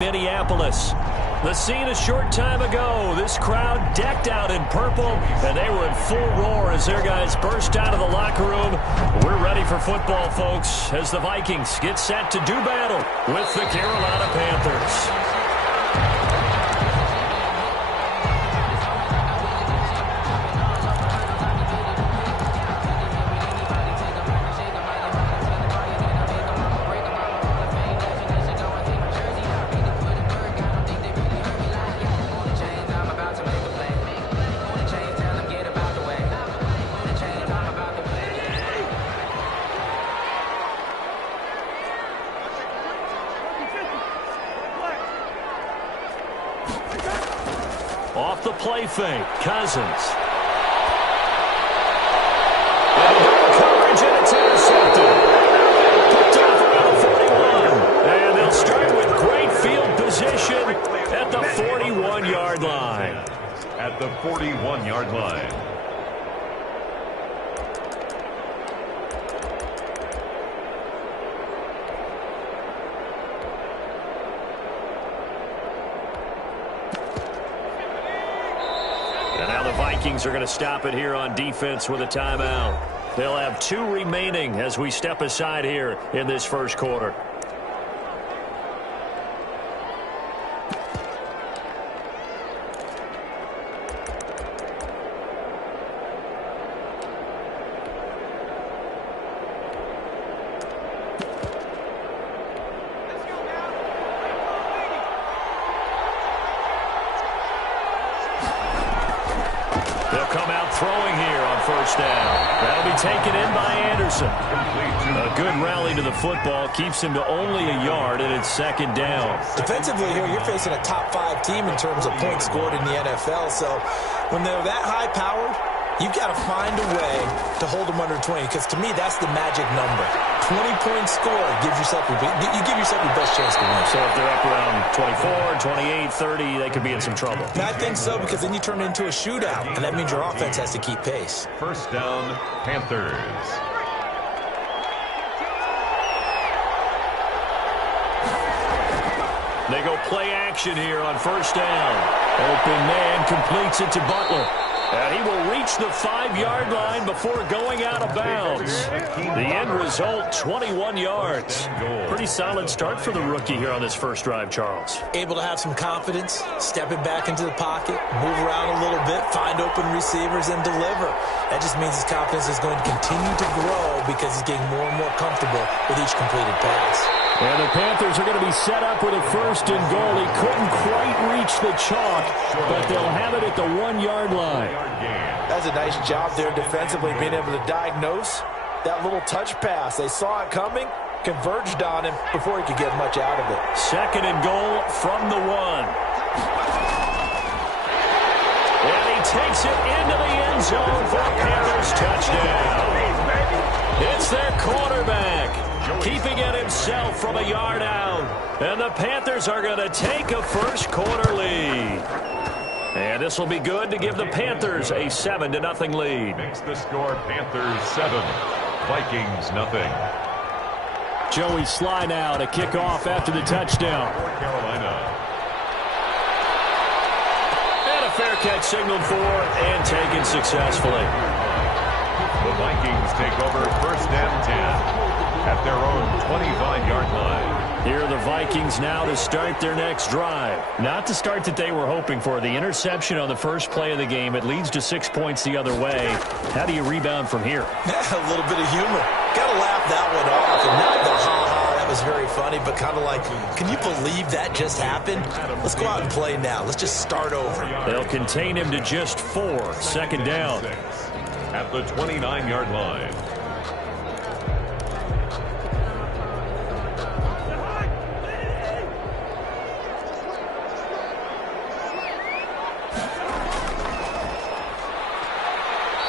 Minneapolis. The scene a short time ago. This crowd decked out in purple, and they were in full roar as their guys burst out of the locker room. We're ready for football, folks, as the Vikings get set to do battle with the Carolina Panthers. Off the play fake, Cousins. Coverage, and it's intercepted. Picked off around the 41. And they'll start with great field position at the 41-yard line. At the 41-yard line. Vikings are going to stop it here on defense with a timeout. They'll have 2 remaining as we step aside here in this first quarter. That'll be taken in by Anderson. A good rally to the football keeps him to only a yard, and it's second down. Defensively here, you're facing a top 5 team in terms of points scored in the NFL. So when they're that high-powered, you've got to find a way to hold them under 20, because to me, that's the magic number. 20-point score gives yourself your best chance to win. So if they're up around 24, 28, 30, they could be in some trouble. And I think so, because then you turn it into a shootout, and that means your offense has to keep pace. First down, Panthers. They go play action here on first down. Open man completes it to Butler. And he will reach the 5-yard line before going out of bounds. The end result, 21 yards. Pretty solid start for the rookie here on this first drive, Charles. Able to have some confidence, stepping back into the pocket, move around a little bit, find open receivers, and deliver. That just means his confidence is going to continue to grow because he's getting more and more comfortable with each completed pass. And the Panthers are going to be set up with a first and goal. He couldn't quite reach the chalk, but they'll have it at the 1-yard line. That's a nice job there defensively, being able to diagnose that little touch pass. They saw it coming, converged on him before he could get much out of it. Second and goal from the 1. And he takes it into the end zone for a Panthers touchdown. It's their quarterback, keeping it himself from a yard out. And the Panthers are going to take a first quarter lead. And this will be good to give the Panthers a 7-0 lead. Makes the score Panthers 7, Vikings nothing. Joey Sly now to kick off after the touchdown. For Carolina. And a fair catch signaled for and taken successfully. The Vikings take over first and 10 at their own 25-yard line. Here are the Vikings now to start their next drive. Not the start that they were hoping for. The interception on the first play of the game. It leads to 6 points the other way. How do you rebound from here? A little bit of humor. Got to laugh that one off. And not the ha-ha, that was very funny, but kind of like, can you believe that just happened? Let's go out and play now. Let's just start over. They'll contain him to just 4. Second down. At the 29-yard line.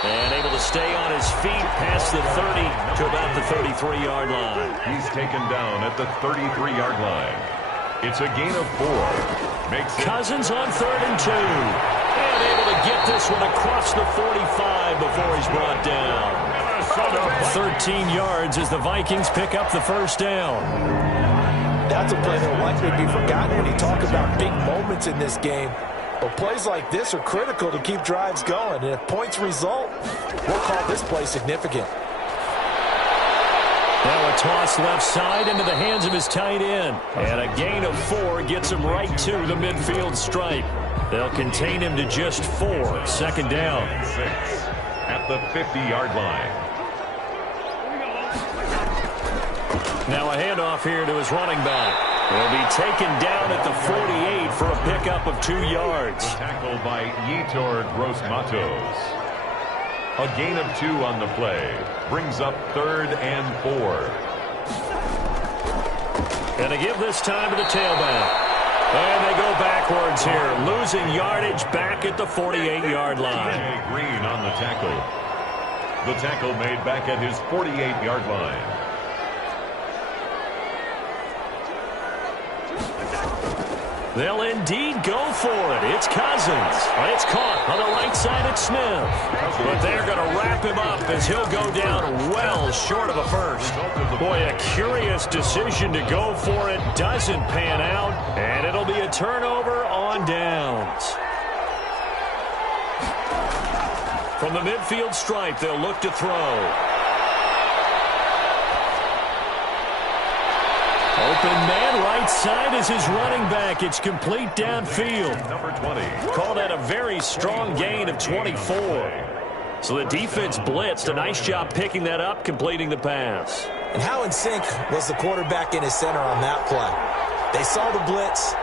And able to stay on his feet past the 30 to about the 33-yard line. He's taken down at the 33-yard line. It's a gain of 4. Makes Cousins on 3rd and 2. And able to get this one across the 45 before he's brought down. 13 yards as the Vikings pick up the first down. That's a play that will likely be forgotten when you talk about big moments in this game. But plays like this are critical to keep drives going. And if points result, we'll call this play significant. Now a toss left side into the hands of his tight end. And a gain of 4 gets him right to the midfield stripe. They'll contain him to just 4. Second down. 6 at the 50-yard line. Now a handoff here to his running back. He'll be taken down at the 48 for a pickup of 2 yards. Tackled by Yetur Gross-Matos. A gain of 2 on the play. Brings up 3rd and 4. And they give this time to the tailback. And they go backwards here, losing yardage back at the 48-yard line. TJ Green on the tackle. The tackle made back at his 48-yard line. They'll indeed go for it. It's Cousins. It's caught on the right side at Smith. But they're going to wrap him up as he'll go down well short of a first. Boy, a curious decision to go for it. Doesn't pan out. And it'll be a turnover on downs. From the midfield stripe, they'll look to throw. Open man, right side is his running back. It's complete downfield. Number 20. Call that a very strong gain of 24. So the defense blitzed. A nice job picking that up, completing the pass. And how in sync was the quarterback in his center on that play? They saw the blitz,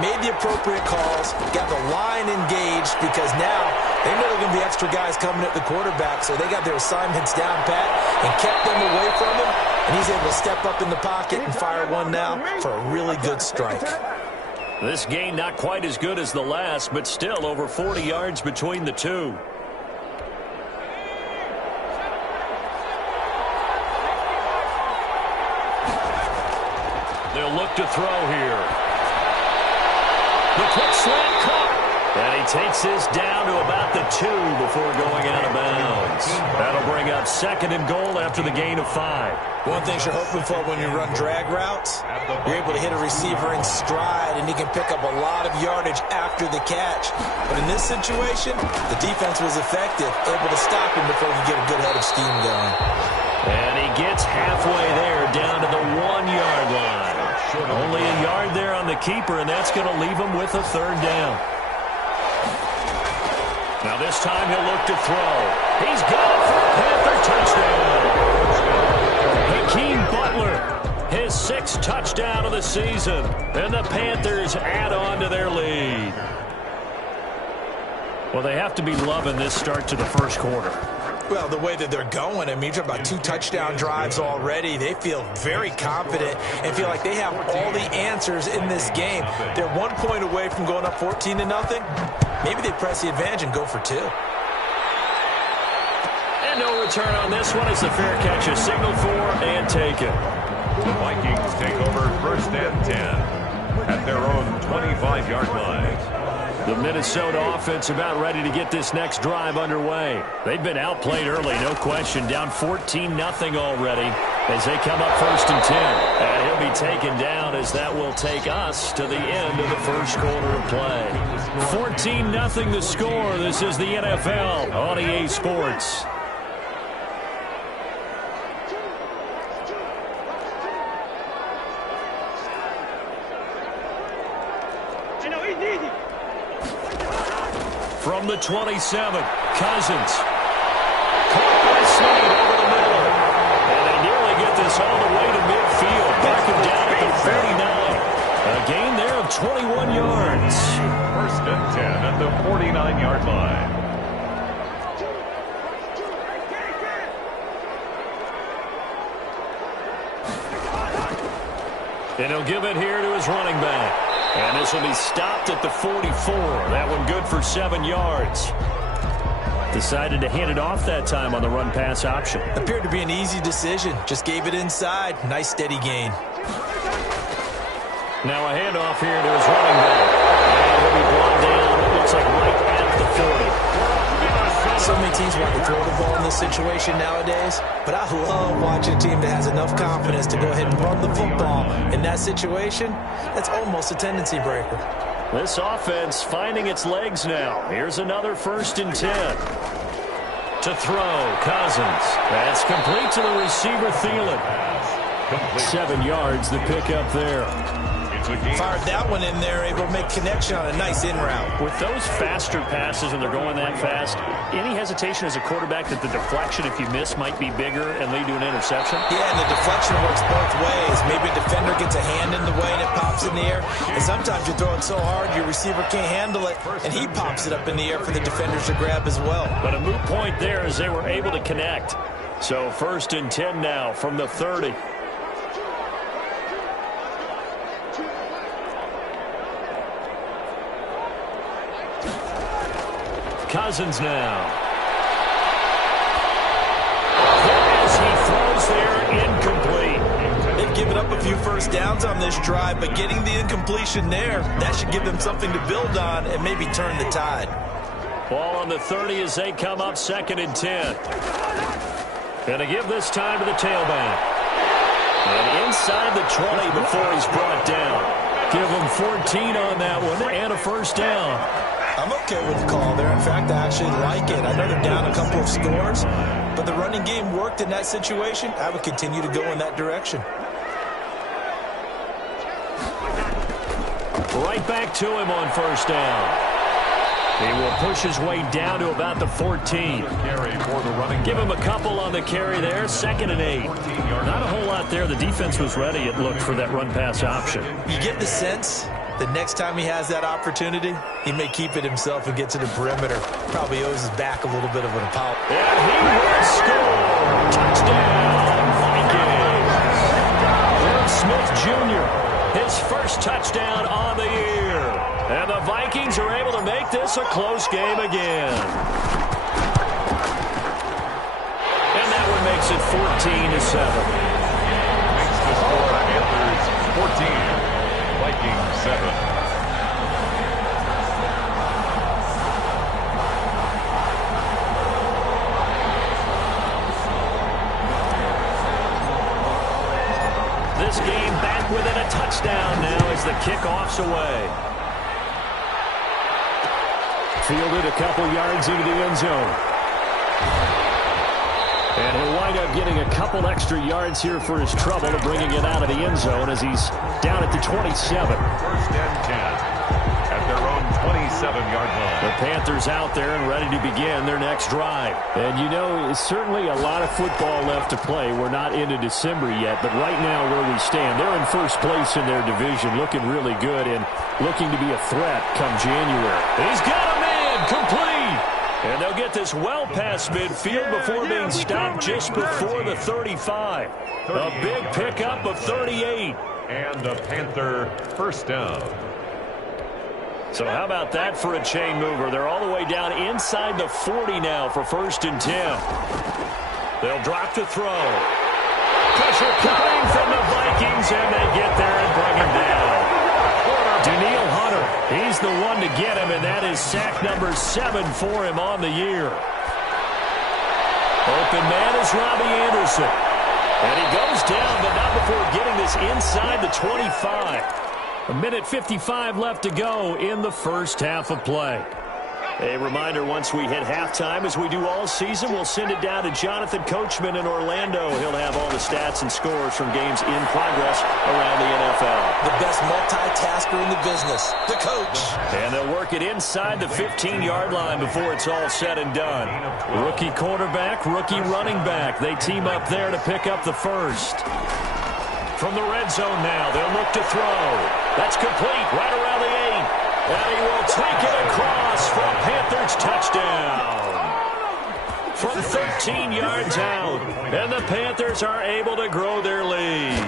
made the appropriate calls, got the line engaged because now they know there are going to be extra guys coming at the quarterback, so they got their assignments down pat and kept them away from him, and he's able to step up in the pocket and fire one now for a really good strike. This gain not quite as good as the last, but still over 40 yards between the two. They'll look to throw here. The quick slant caught. And he takes this down to about the 2 before going out of bounds. That'll bring up 2nd and goal after the gain of 5. One thing you're hoping for when you run drag routes, you're able to hit a receiver in stride, and he can pick up a lot of yardage after the catch. But in this situation, the defense was effective, able to stop him before he could get a good head of steam going. And he gets halfway there, down to the 1-yard line. Only a yard there on the keeper, and that's going to leave him with a 3rd down. Now this time he'll look to throw. He's got it for a Panther touchdown. Hakeem Butler, his 6th touchdown of the season. And the Panthers add on to their lead. Well, they have to be loving this start to the first quarter. Well, the way that they're going, I mean, you're talking about 2 touchdown drives already. They feel very confident and feel like they have all the answers in this game. They're 1 point away from going up 14-0. Maybe they press the advantage and go for 2. And no return on this one. It's a fair catch, a signal for and taken. The Vikings take over 1st and 10 at their own 25-yard line. The Minnesota offense about ready to get this next drive underway. They've been outplayed early, no question. Down 14-0 already as they come up 1st and 10. And he'll be taken down as that will take us to the end of the first quarter of play. 14-0 the score. This is the NFL on EA Sports. From the 27, Cousins. Caught by Snead over the middle. And they nearly get this all the way to midfield. Back him down at the 49. A gain there of 21 yards. 1st and 10 at the 49-yard line. And he'll give it here to his running back. And this will be stopped at the 44. That one good for 7 yards. Decided to hand it off that time on the run-pass option. Appeared to be an easy decision. Just gave it inside. Nice steady gain. Now a handoff here to his running back. And he'll be brought down, it looks like right at the 40. So many teams want to throw the ball in this situation nowadays, but I love watching a team that has enough confidence to go ahead and run the football. In that situation, that's almost a tendency breaker. This offense finding its legs now. Here's another 1st and 10. To throw, Cousins. That's complete to the receiver, Thielen. 7 yards, the pickup there. Fired that one in there, able to make connection on a nice in route. With those faster passes and they're going that fast, any hesitation as a quarterback that the deflection, if you miss, might be bigger and lead to an interception? Yeah, and the deflection works both ways. Maybe a defender gets a hand in the way and it pops in the air. And sometimes you throw it so hard your receiver can't handle it, and he pops it up in the air for the defenders to grab as well. But a moot point there as they were able to connect. So 1st and 10 now from the 30. Cousins now. As he throws there, incomplete. They've given up a few first downs on this drive, but getting the incompletion there, that should give them something to build on and maybe turn the tide. Ball on the 30 as they come up 2nd and 10. Gonna give this time to the tailback. And inside the 20 before he's brought down. Give him 14 on that one and a 1st down. I'm okay with the call there. In fact, I actually like it. I know they're down a couple of scores, but the running game worked in that situation. I would continue to go in that direction. Right back to him on 1st down. He will push his way down to about the 14. Give him a couple on the carry there. 2nd and 8. Not a whole lot there. The defense was ready, it looked, for that run-pass option. You get the sense the next time he has that opportunity, he may keep it himself and get to the perimeter. Probably owes his back a little bit of an apology. And he will score. Touchdown, Vikings. Will Smith Jr., his 1st touchdown on the year. And the Vikings are able to make this a close game again. And that one makes it 14-7. Makes the score Panthers 14. Vikings 7. This game back within a touchdown now as the kickoff's away. Fielded a couple yards into the end zone. And he'll wind up getting a couple extra yards here for his trouble to bringing it out of the end zone as he's down at the 27. 1st and 10 at their own 27-yard line. The Panthers out there and ready to begin their next drive. And you know, certainly a lot of football left to play. We're not into December yet, but right now where we stand, they're in 1st place in their division, looking really good and looking to be a threat come January. He's got a man complete. And they'll get this well past midfield before being stopped just before the 35. A big pickup of 38. And a Panther 1st down. So how about that for a chain mover? They're all the way down inside the 40 now for 1st and 10. They'll drop to throw. Pressure coming from the Vikings, and they get there and bring him down. Danielle Hunter, he's the one to get him, and that is sack number 7 for him on the year. Open man is Robbie Anderson. And he goes down, but not before getting this inside the 25. 1:55 left to go in the 1st half of play. A reminder, once we hit halftime, as we do all season, we'll send it down to Jonathan Coachman in Orlando. He'll have all the stats and scores from games in progress around the NFL. The best multitasker in the business, the coach. And they'll work it inside the 15-yard line before it's all said and done. Rookie quarterback, rookie running back. They team up there to pick up the 1st. From the red zone now, they'll look to throw. That's complete right around the 8. And he will take it across for a Panthers touchdown. From 13 yards out. And the Panthers are able to grow their lead.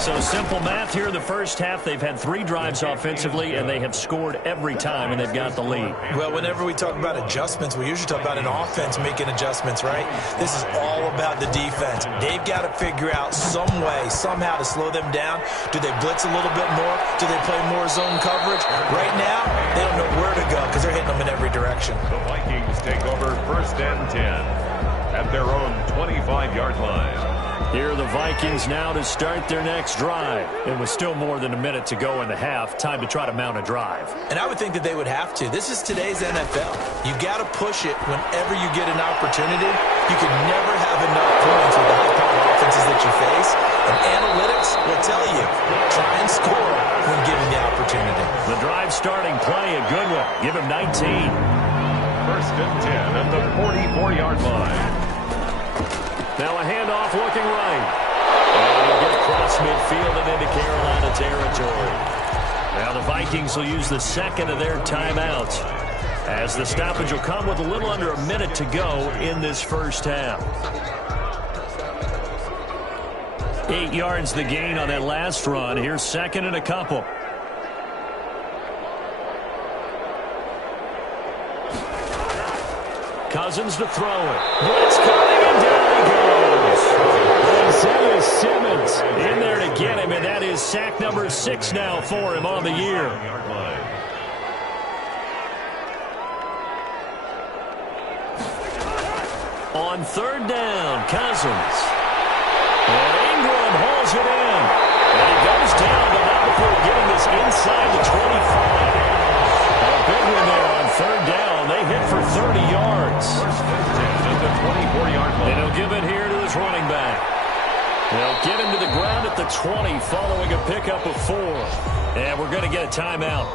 So simple math here in the first half. They've had 3 drives offensively, and they have scored every time, and they've got the lead. Well, whenever we talk about adjustments, we usually talk about an offense making adjustments, right? This is all about the defense. They've got to figure out some way, somehow to slow them down. Do they blitz a little bit more? Do they play more zone coverage? Right now, they don't know where to go because they're hitting them in every direction. The Vikings take over 1st and 10 at their own 25-yard line. Here are the Vikings now to start their next drive. It was still more than a minute to go in the half. Time to try to mount a drive. And I would think that they would have to. This is today's NFL. You got to push it whenever you get an opportunity. You can never have enough points with the high-powered offenses that you face. And analytics will tell you, try and score when given the opportunity. The drive starting play, a good one. Give him 19. 1st and 10 at the 44-yard line. Now a handoff looking right. And he'll get across midfield and into Carolina territory. Now the Vikings will use the second of their timeouts, as the stoppage will come with a little under a minute to go in this first half. 8 yards the gain on that last run. Here's 2nd and a couple. Cousins to throw it. Blitz coming, and down he goes. Isaiah Simmons in there to get him, and that is sack number 6 now for him on the year. On 3rd down, Cousins. And Ingram hauls it in. And he goes down, but not before getting this inside the 25. A big one there on 3rd down. They hit for 30 yards. 1st and 10 at the 24-yard line. And he'll give it here to his running back. They'll get him to the ground at the 20 following a pickup of 4. And we're going to get a timeout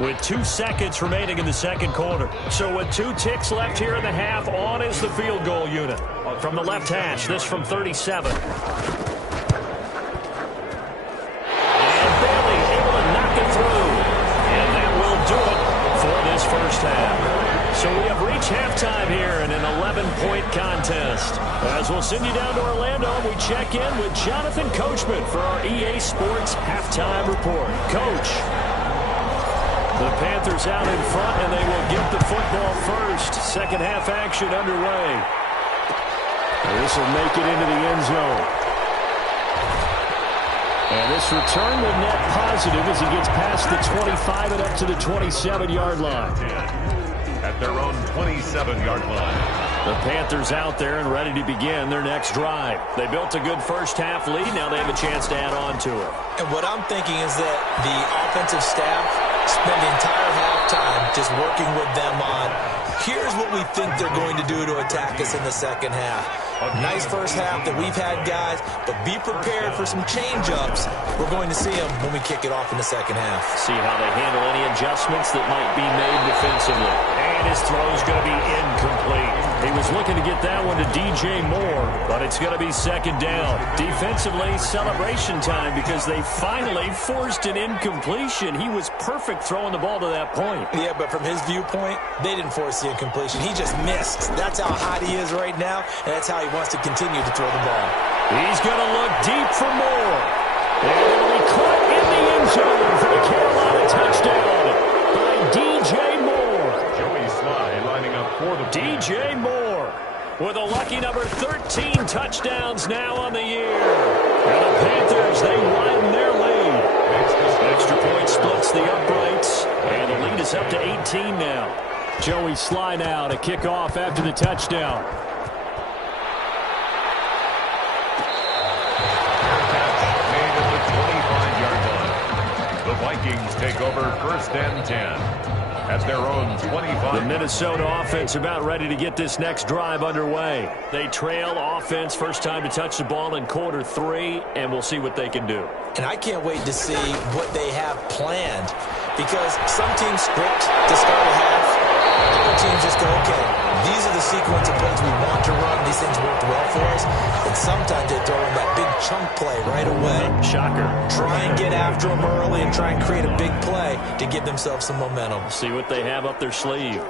with 2 seconds remaining in the second quarter. So with 2 ticks left here in the half, on is the field goal unit. From the left hash, this from 37. And Bailey able to knock it through. And that will do it for this first half. So we have reached halftime here in an 11-point contest. As we'll send you down to Orlando, we check in with Jonathan Coachman for our EA Sports Halftime Report. Coach, the Panthers out in front, and they will get the football first. Second half action underway. This will make it into the end zone. And this return will net positive as he gets past the 25 and up to the 27-yard line. At their own 27-yard line. The Panthers out there and ready to begin their next drive. They built a good first half lead. Now they have a chance to add on to it. And what I'm thinking is that the offensive staff spend the entire halftime just working with them on, here's what we think they're going to do to attack us in the second half. Nice first half that we've had, guys, but be prepared for some change-ups. We're going to see them when we kick it off in the second half. See how they handle any adjustments that might be made defensively. And his throw's going to be incomplete. He was looking to get that one to DJ Moore, but it's going to be second down. Defensively, celebration time because they finally forced an incompletion. He was perfect throwing the ball to that point. Yeah, but from his viewpoint, they didn't force the incompletion. He just missed. That's how hot he is right now, and that's how he wants to continue to throw the ball. He's going to look deep for Moore. And it'll be caught in the end zone for the Carolina touchdown by DJ Moore. Joey Sly lining up for the DJ Moore with a lucky number 13 touchdowns now on the year. And the Panthers, they widen their lead. Extra point splits the uprights, and the lead is up to 18 now. Joey Sly now to kick off after the touchdown. The Vikings take over 1st and 10 at their own 25. The Minnesota offense about ready to get this next drive underway. They trail offense first time to touch the ball in quarter 3, and we'll see what they can do. And I can't wait to see what they have planned, because some teams script to start a half. Other teams just go, okay, these are the sequence of plays we want to run. These things worked well for us. And sometimes they throw in that big chunk play right away. Shocker. Try and get after them early and try and create a big play to give themselves some momentum. See what they have up their sleeve.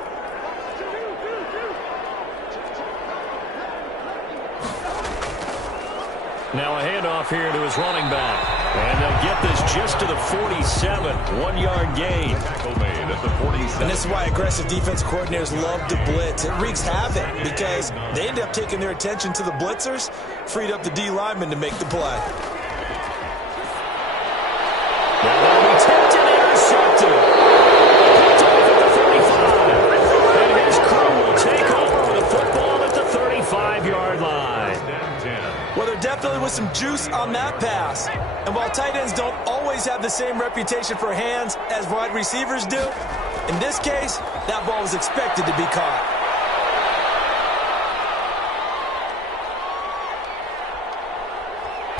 Now a handoff here to his running back. And they'll get this just to the 47. 1-yard gain. Tackle made at the 47. And this is why aggressive defense coordinators love to blitz. It wreaks havoc because they end up taking their attention to the blitzers, freed up the D lineman to make the play. Now that'll be tipped and intercepted. Picked off at the 35. And his crew will take over with the football at the 35-yard line. Well, there definitely was some juice on that pass. And while tight ends don't always have the same reputation for hands as wide receivers do, in this case, that ball was expected to be caught.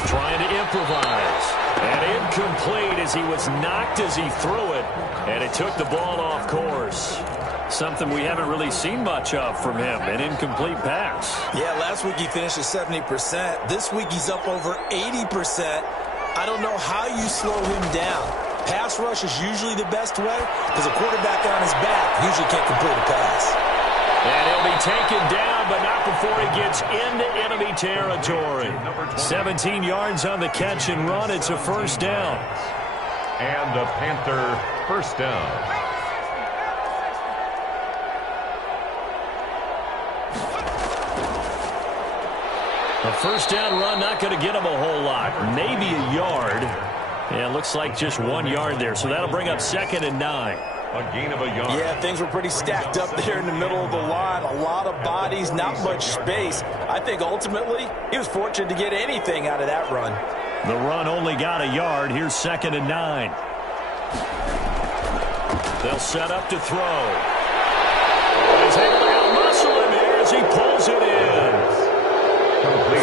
Trying to improvise. And incomplete as he was knocked as he threw it. And it took the ball off course. Something we haven't really seen much of from him, an incomplete pass. Yeah, last week he finished at 70%. This week he's up over 80%. I don't know how you slow him down. Pass rush is usually the best way because a quarterback on his back usually can't complete a pass. And he'll be taken down, but not before he gets into enemy territory. 17 yards on the catch and run. It's a first down. And the Panther first down. A first down run not going to get him a whole lot. Maybe a yard. Yeah, looks like just 1 yard there. So that'll bring up 2nd and 9. A gain of a yard. Yeah, things were pretty stacked up there in the middle of the line. A lot of bodies, not much space. I think ultimately he was fortunate to get anything out of that run. The run only got a yard. Here's 2nd and 9. They'll set up to throw. He's able to out-muscle him here as he pulls it in.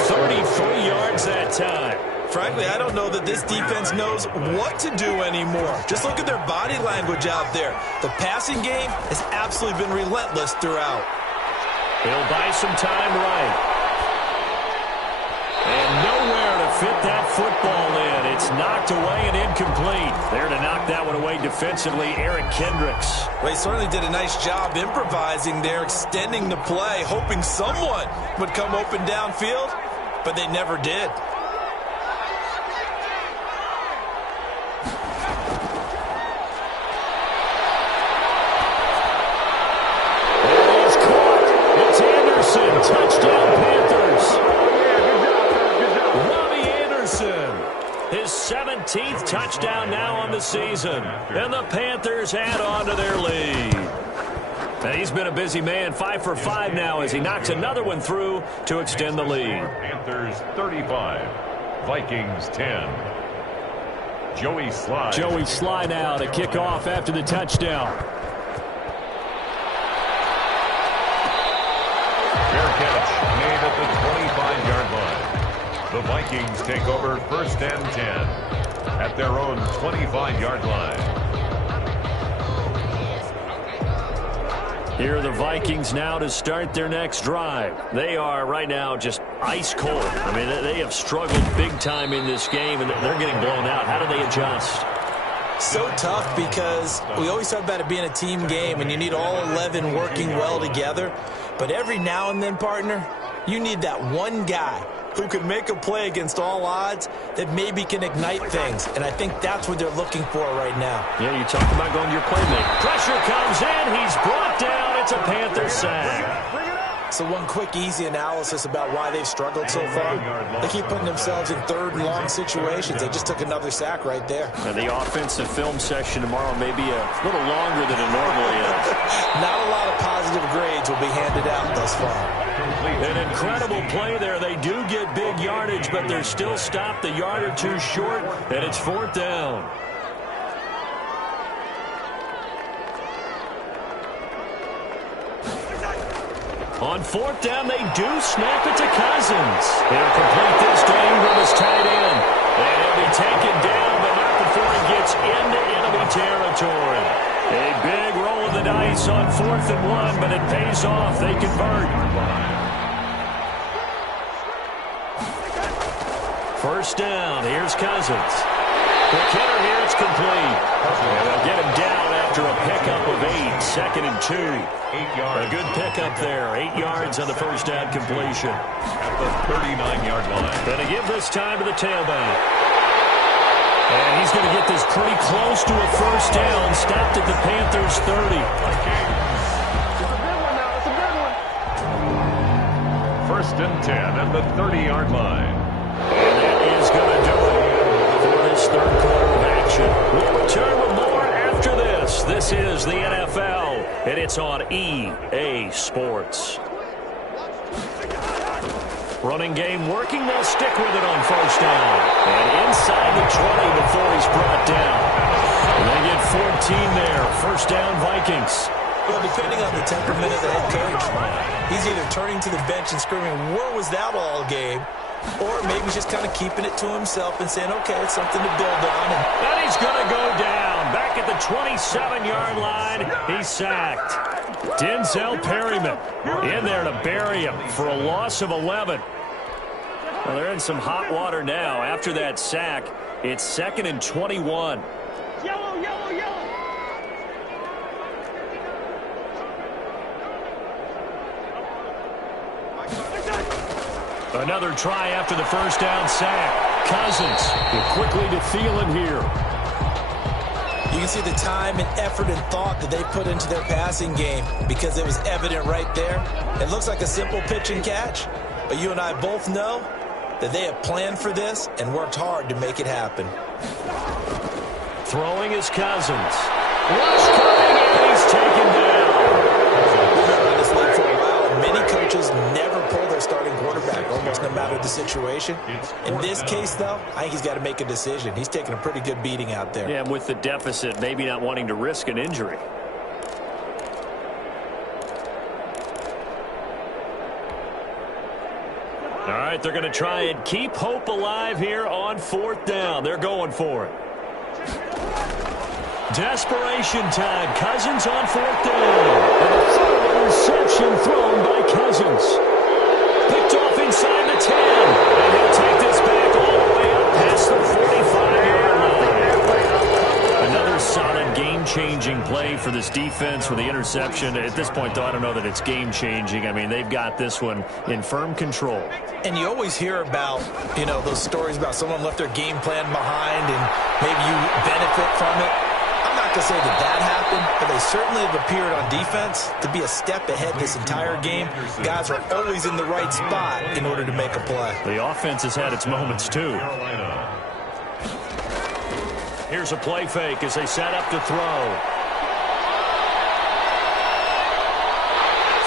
33 yards that time. Frankly, I don't know that this defense knows what to do anymore. Just look at their body language out there. The passing game has absolutely been relentless throughout. He'll buy some time right. And nowhere to fit that football in. It's knocked away and incomplete. There to knock that one away defensively, Eric Kendricks. Well, he certainly did a nice job improvising there, extending the play, hoping someone would come open downfield, but they never did. Touchdown, Panthers. Robbie Anderson. His 17th touchdown now on the season. And the Panthers add on to their lead. Now, he's been a busy man, 5 for 5 now as he knocks another one through to extend the lead. Panthers 35, Vikings 10. Joey Slye. Joey Slye now to kick off after the touchdown. Fair catch made at the 25-yard line. The Vikings take over 1st and 10 at their own 25-yard line. Here are the Vikings now to start their next drive. They are right now just ice cold. I mean, they have struggled big time in this game, and they're getting blown out. How do they adjust? So tough because we always talk about it being a team game, and you need all 11 working well together. But every now and then, partner, you need that one guy who can make a play against all odds that maybe can ignite things. And I think that's what they're looking for right now. Yeah, you talk about going to your playmaker. Pressure comes in. He's brought down. It's a Panther sack. So one quick, easy analysis about why they've struggled so far. They keep putting themselves in 3rd and long situations. They just took another sack right there. And the offensive film section tomorrow may be a little longer than it normally is. Not a lot of positive grades will be handed out thus far. An incredible play there. They do get big yardage, but they're still stopped a yard or two short, and it's 4th down. On 4th down, they do snap it to Cousins. They'll complete this to Ingram as tight end. And he'll be taken down, but not before he gets into enemy territory. A big roll of the dice on 4th and 1, but it pays off. They convert. First down. Here's Cousins. The kicker here, it's complete. And they'll get him down after a pickup of 8. it's 2nd and 2. 8 yards. A good pickup there. 8 yards on the first down completion. At the 39-yard line. Going to give this time to the tailback. And he's going to get this pretty close to a first down. Stopped at the Panthers' 30. First and 10 at the 30-yard line. And that is going to do it for this third quarter of action. We'll return with more after this. This is the NFL, and it's on EA Sports. Running game working. They'll stick with it on first down. And inside the 20 before he's brought down. And they get 14 there. First down, Vikings. Well, depending on the temperament of the head coach, he's either turning to the bench and screaming, "Where was that all game?" Or maybe just kind of keeping it to himself and saying, okay, it's something to build on. And he's going to go down. Back at the 27-yard line, he's sacked. Denzel Perryman in there to bury him for a loss of 11. Well, they're in some hot water now. After that sack, it's 2nd and 21. Yellow, yellow, yellow. Another try after the first down sack. Cousins quickly to Thielen here. You can see the time and effort and thought that they put into their passing game because it was evident right there. It looks like a simple pitch and catch, but you and I both know that they have planned for this and worked hard to make it happen. Throwing is Cousins. Rush coming in. He's taken down. We've been around this league for a while, and many coaches never pull their starting quarterback, almost no matter the situation. In this case, though, I think he's got to make a decision. He's taking a pretty good beating out there. Yeah, and with the deficit, maybe not wanting to risk an injury. All right, they're going to try and keep hope alive here on 4th down. They're going for it. Desperation time. Cousins on 4th down. And a third interception thrown by Cousins. Picked off inside the 10. And he'll take this back all the way up past the 45-yard line. Another solid game-changing play for this defense with the interception. At this point, though, I don't know that it's game-changing. I mean, they've got this one in firm control. And you always hear about, those stories about someone left their game plan behind and maybe you benefit from it. I'm not going to say that happened, but they certainly have appeared on defense to be a step ahead this entire game. Guys are always in the right spot in order to make a play. The offense has had its moments, too. Here's a play fake as they set up to throw.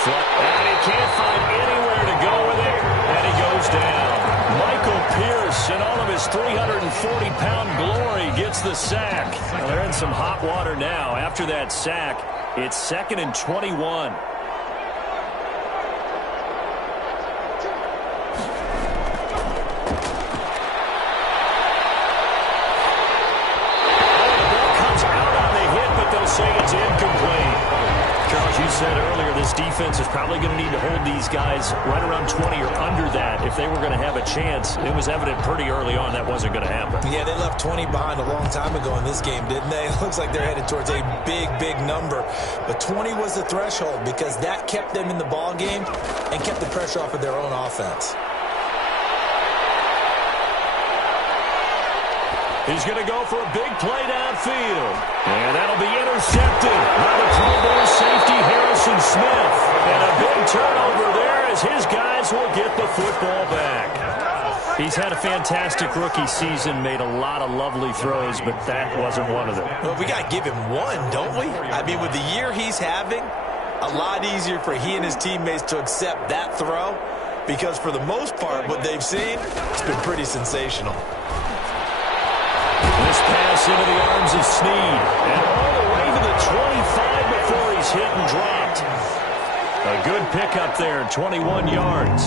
And he can't find anywhere to go with it, and he goes down. Michael Pierce, in all of his 340-pound glory, gets the sack. Well, they're in some hot water now. After that sack, it's 2nd and 21. Said earlier, this defense is probably going to need to hold these guys right around 20 or under that if they were going to have a chance. It was evident pretty early on that wasn't going to happen. Yeah, they left 20 behind a long time ago in this game, didn't they? It looks like they're headed towards a big, big number. But 20 was the threshold because that kept them in the ball game and kept the pressure off of their own offense. He's going to go for a big play downfield. And that'll be intercepted by the Pro Bowl safety Harrison Smith. And a big turnover there as his guys will get the football back. He's had a fantastic rookie season, made a lot of lovely throws, but that wasn't one of them. Well, we got to give him one, don't we? I mean, with the year he's having, a lot easier for he and his teammates to accept that throw because for the most part, what they've seen, it's been pretty sensational. This pass into the arms of Snead. And all the way to the 25 before he's hit and dropped. A good pickup there, 21 yards.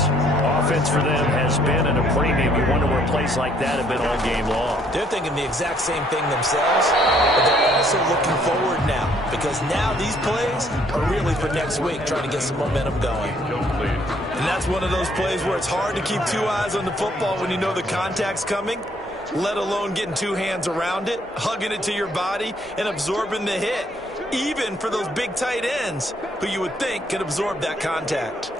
Offense for them has been at a premium. You wonder where plays like that have been all game long. They're thinking the exact same thing themselves, but they're also looking forward now because now these plays are really for next week, trying to get some momentum going. And that's one of those plays where it's hard to keep two eyes on the football when you know the contact's coming, let alone getting two hands around it, hugging it to your body, and absorbing the hit. even for those big tight ends who you would think could absorb that contact.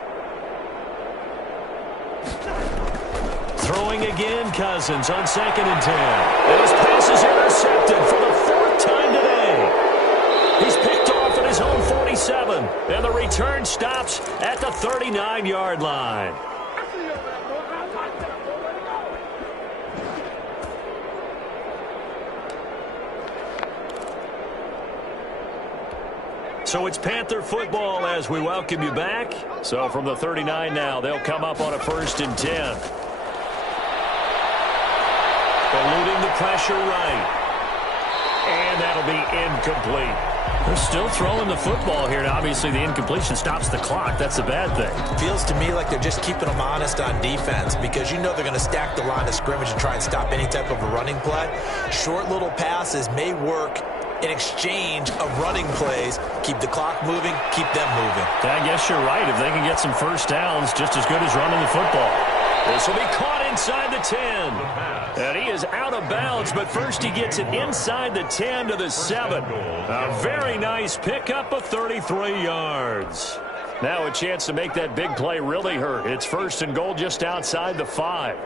Throwing again, Cousins on 2nd and 10. And his pass is intercepted for the 4th time today. He's picked off at his own 47, and the return stops at the 39-yard line. So it's Panther football as we welcome you back. So from the 39 now, they'll come up on a 1st and 10. Eluding the pressure right. And that'll be incomplete. They're still throwing the football here. Now, obviously, the incompletion stops the clock. That's a bad thing. Feels to me like they're just keeping them honest on defense because you know they're going to stack the line of scrimmage and try and stop any type of a running play. Short little passes may work in exchange of running plays. Keep the clock moving, keep them moving. I guess you're right. If they can get some first downs, just as good as running the football. This will be caught inside the 10. And he is out of bounds, but first he gets it inside the 10 to the 7. A very nice pickup of 33 yards. Now a chance to make that big play really hurt. It's 1st and goal just outside the 5.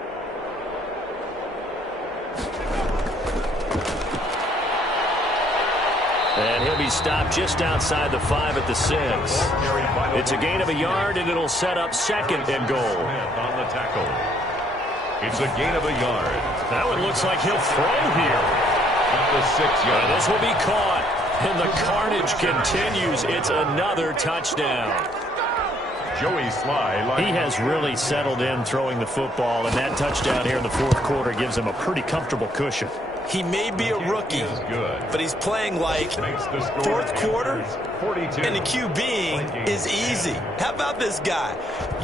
And he'll be stopped just outside the 5 at the 6. It's a gain of a yard, and it'll set up 2nd and goal. On the tackle. It's a gain of a yard. That one looks like he'll throw here. At the 6-yard. This will be caught, and the carnage continues. It's another touchdown. Joey Sly. He has really settled in throwing the football, and that touchdown here in the 4th quarter gives him a pretty comfortable cushion. He may be a rookie, but he's playing like 4th quarter, and the QBing is easy. How about this guy?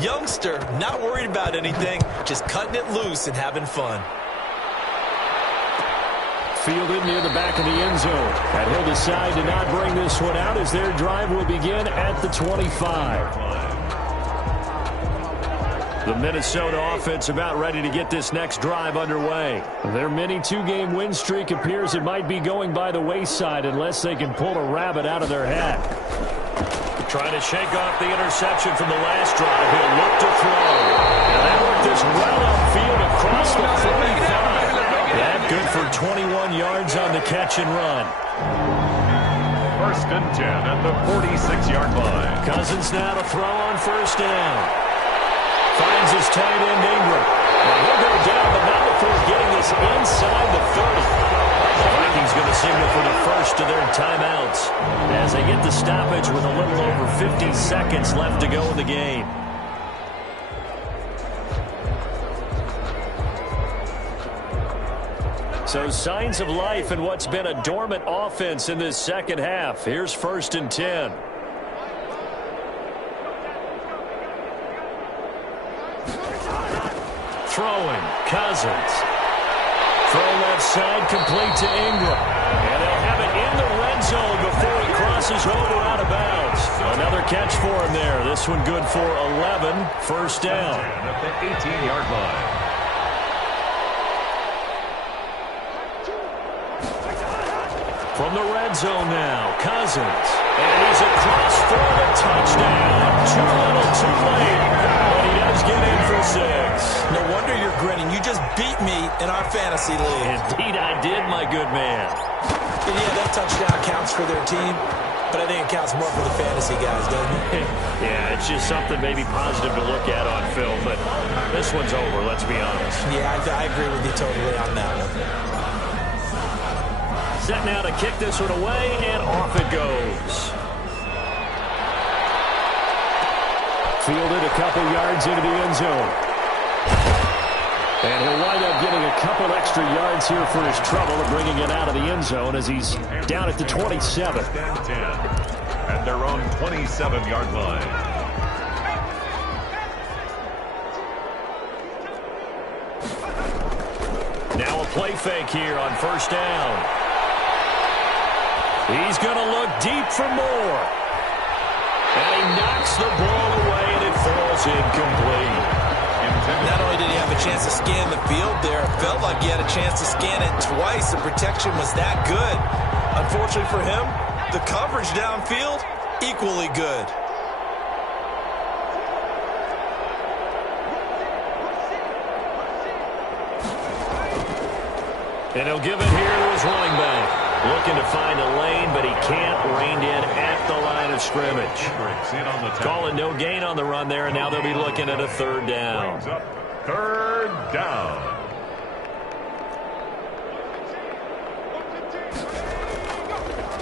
Youngster, not worried about anything, just cutting it loose and having fun. Fielded near the back of the end zone. And he'll decide to not bring this one out as their drive will begin at the 25. The Minnesota offense about ready to get this next drive underway. Their mini 2-game win streak appears it might be going by the wayside unless they can pull a rabbit out of their hat. Trying to shake off the interception from the last drive. He'll look to throw. And that worked this well upfield across the 45. That good for 21 yards on the catch and run. 1st and 10 at the 46-yard line. Cousins now to throw on 1st down. Finds his tight end Ingram. And he'll go down, but not before getting this inside the 30. The Vikings going to signal for the first of their timeouts as they get the stoppage with a little over 50 seconds left to go in the game. So signs of life in what's been a dormant offense in this second half. Here's 1st and 10. Throwing, Cousins. Throw left side, complete to Ingram. And they'll have it in the red zone before he crosses over out of bounds. Another catch for him there. This one good for 11. 1st down. At the 18-yard line. From the red zone now, Cousins. And he's across for the touchdown. Too little, too late. But he does get in for 6. No wonder you're grinning. You just beat me in our fantasy league. Indeed I did, my good man. And yeah, that touchdown counts for their team, but I think it counts more for the fantasy guys, doesn't it? Yeah, it's just something maybe positive to look at on film, but this one's over, let's be honest. Yeah, I agree with you totally on that one. Set now to kick this one away, and off it goes. Fielded a couple yards into the end zone. And he'll wind up getting a couple extra yards here for his trouble of bringing it out of the end zone as he's down at the 27. At their own 27-yard line. Now a play fake here on 1st down. He's going to look deep for more. And he knocks the ball away, and it falls incomplete. Not only did he have a chance to scan the field there, it felt like he had a chance to scan it twice. The protection was that good. Unfortunately for him, The coverage downfield, equally good. And he'll give it here to his running back. Looking to find a lane, but he can't. Reined in at the line of scrimmage. Calling no gain on the run there, and now they'll be looking at a third down. Third down.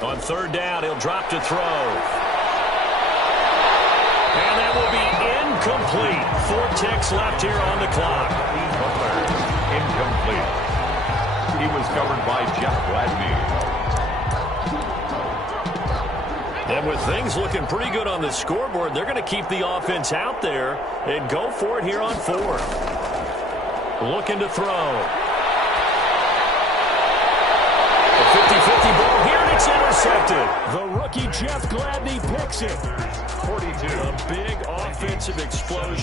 On third down, he'll drop to throw. And that will be incomplete. 4 ticks left here on the clock. Incomplete. He was covered by Jeff Gladney. And with things looking pretty good on the scoreboard, they're going to keep the offense out there and go for it here on 4th. Looking to throw. A 50-50 ball here, and it's intercepted. The rookie Jeff Gladney picks it. 42. A big offensive explosion.